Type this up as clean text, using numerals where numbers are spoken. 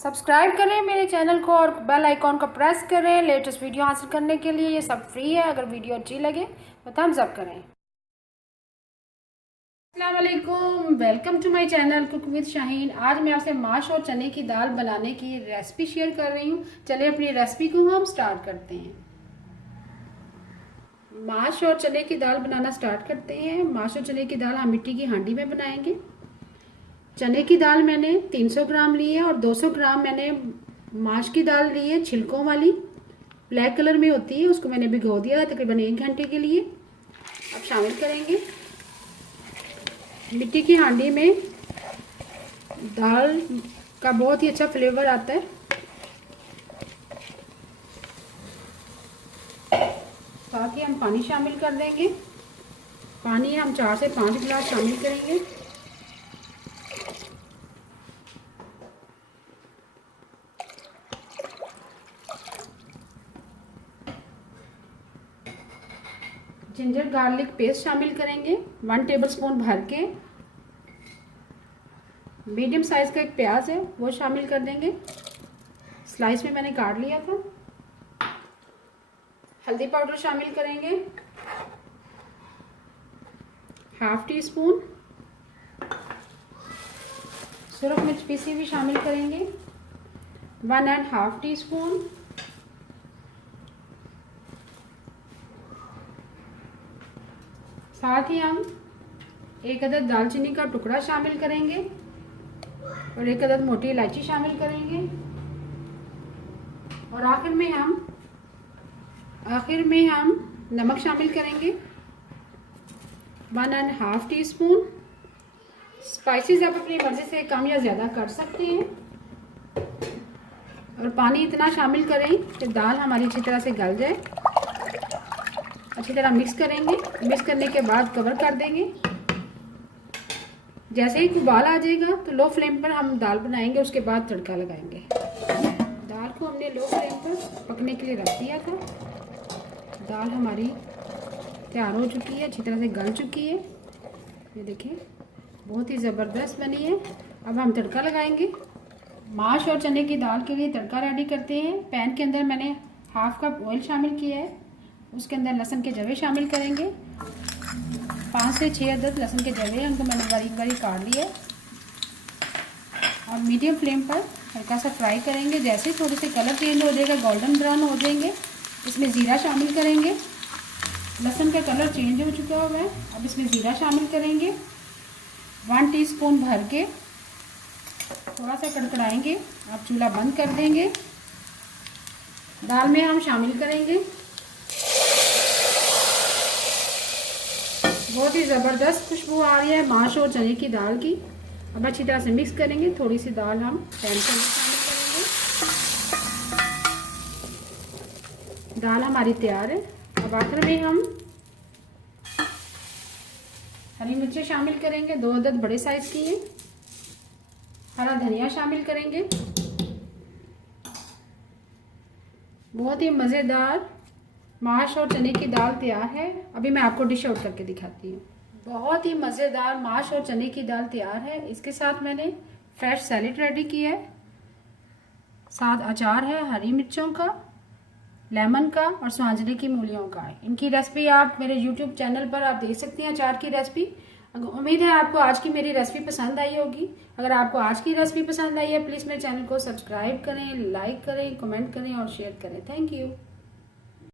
Subscribe करें मेरे channel को और बेल आइकॉन को प्रेस करें लेटेस्ट वीडियो हासिल करने के लिए। ये सब फ्री है। अगर वीडियो अच्छी लगे तो थम्स अप करें। अस्सलाम वालेकुम, welcome to my channel cook with Shaheen. आज मैं आपसे माश और चने की दाल बनाने की रेसिपी शेयर कर रही हूँ। चलिए अपनी रेसिपी को हम स्टार्ट करते हैं। माश और चने की दाल बनाना स्टार्ट करते हैं। माश और चने की दाल हम मिट्टी की हांडी में बनाएंगे। चने की दाल मैंने 300 ग्राम ली है और 200 ग्राम मैंने माश की दाल ली है, छिलकों वाली, ब्लैक कलर में होती है। उसको मैंने भिगो दिया है तकरीबन 1 घंटे के लिए। अब शामिल करेंगे। मिट्टी की हांडी में दाल का बहुत ही अच्छा फ्लेवर आता है। साथ ही हम पानी शामिल कर देंगे। पानी हम 4 से 5 गिलास शामिल करेंगे। जिंजर गार्लिक पेस्ट शामिल करेंगे 1 टेबलस्पून भर के। मीडियम साइज का एक प्याज है वो शामिल कर देंगे, स्लाइस में मैंने काट लिया था। हल्दी पाउडर शामिल करेंगे 1/2 टीस्पून। सुरख मिर्च पीसी भी शामिल करेंगे 1½ टीस्पून। साथ ही हम 1 अदद दालचीनी का टुकड़ा शामिल करेंगे और 1 अदद मोटी इलायची शामिल करेंगे। और आखिर में हम नमक शामिल करेंगे 1½ टीस्पून। स्पाइसेस आप अपनी मर्जी से कम या ज़्यादा कर सकते हैं। और पानी इतना शामिल करें कि दाल हमारी अच्छी तरह से गल जाए। अच्छी तरह मिक्स करेंगे। मिक्स करने के बाद कवर कर देंगे। जैसे ही उबाल आ जाएगा तो लो फ्लेम पर हम दाल बनाएंगे, उसके बाद तड़का लगाएंगे। दाल को हमने लो फ्लेम पर पकने के लिए रख दिया था। दाल हमारी तैयार हो चुकी है, अच्छी तरह से गल चुकी है। ये देखिए बहुत ही ज़बरदस्त बनी है। अब हम तड़का लगाएंगे। माश और चने की दाल के लिए तड़का रेडी करते हैं। पैन के अंदर मैंने 1/2 कप ऑयल शामिल किया है। उसके अंदर लहसुन के जवे शामिल करेंगे 5 से 6 अदद लहसुन के जवे, उनको मैंने बारीक बारीक काट लिया और मीडियम फ्लेम पर हल्का सा फ्राई करेंगे। जैसे थोड़ी सी कलर चेंज हो जाएगा, गोल्डन ब्राउन हो जाएंगे, इसमें ज़ीरा शामिल करेंगे। लहसुन का कलर चेंज हो चुका हुआ है। अब इसमें ज़ीरा शामिल करेंगे 1 टीस्पून भर के। थोड़ा सा कड़कड़ाएंगे। अब चूल्हा बंद कर देंगे। दाल में हम शामिल करेंगे। बहुत ही ज़बरदस्त खुशबू आ रही है माश और चने की दाल की। अब अच्छी तरह से मिक्स करेंगे। थोड़ी सी दाल हम पैन के अंदर शामिल करेंगे। दाल हमारी तैयार है। अब आखिर में हम हरी मिर्चें शामिल करेंगे, 2 अदद बड़े साइज की है। हरा धनिया शामिल करेंगे। बहुत ही मज़ेदार माश और चने की दाल तैयार है। अभी मैं आपको डिश आउट करके दिखाती हूँ। बहुत ही मज़ेदार माश और चने की दाल तैयार है। इसके साथ मैंने फ्रेश सैलेड रेडी किया है, साथ अचार है हरी मिर्चों का, लेमन का और स्वांजरे की मूलियों का। इनकी रेसिपी आप मेरे यूट्यूब चैनल पर आप देख सकती हैं, अचार की रेसिपी। उम्मीद है आपको आज की मेरी रेसिपी पसंद आई होगी। अगर आपको आज की रेसिपी पसंद आई है प्लीज़ मेरे चैनल को सब्सक्राइब करें, लाइक करें, कमेंट करें और शेयर करें। Thank you.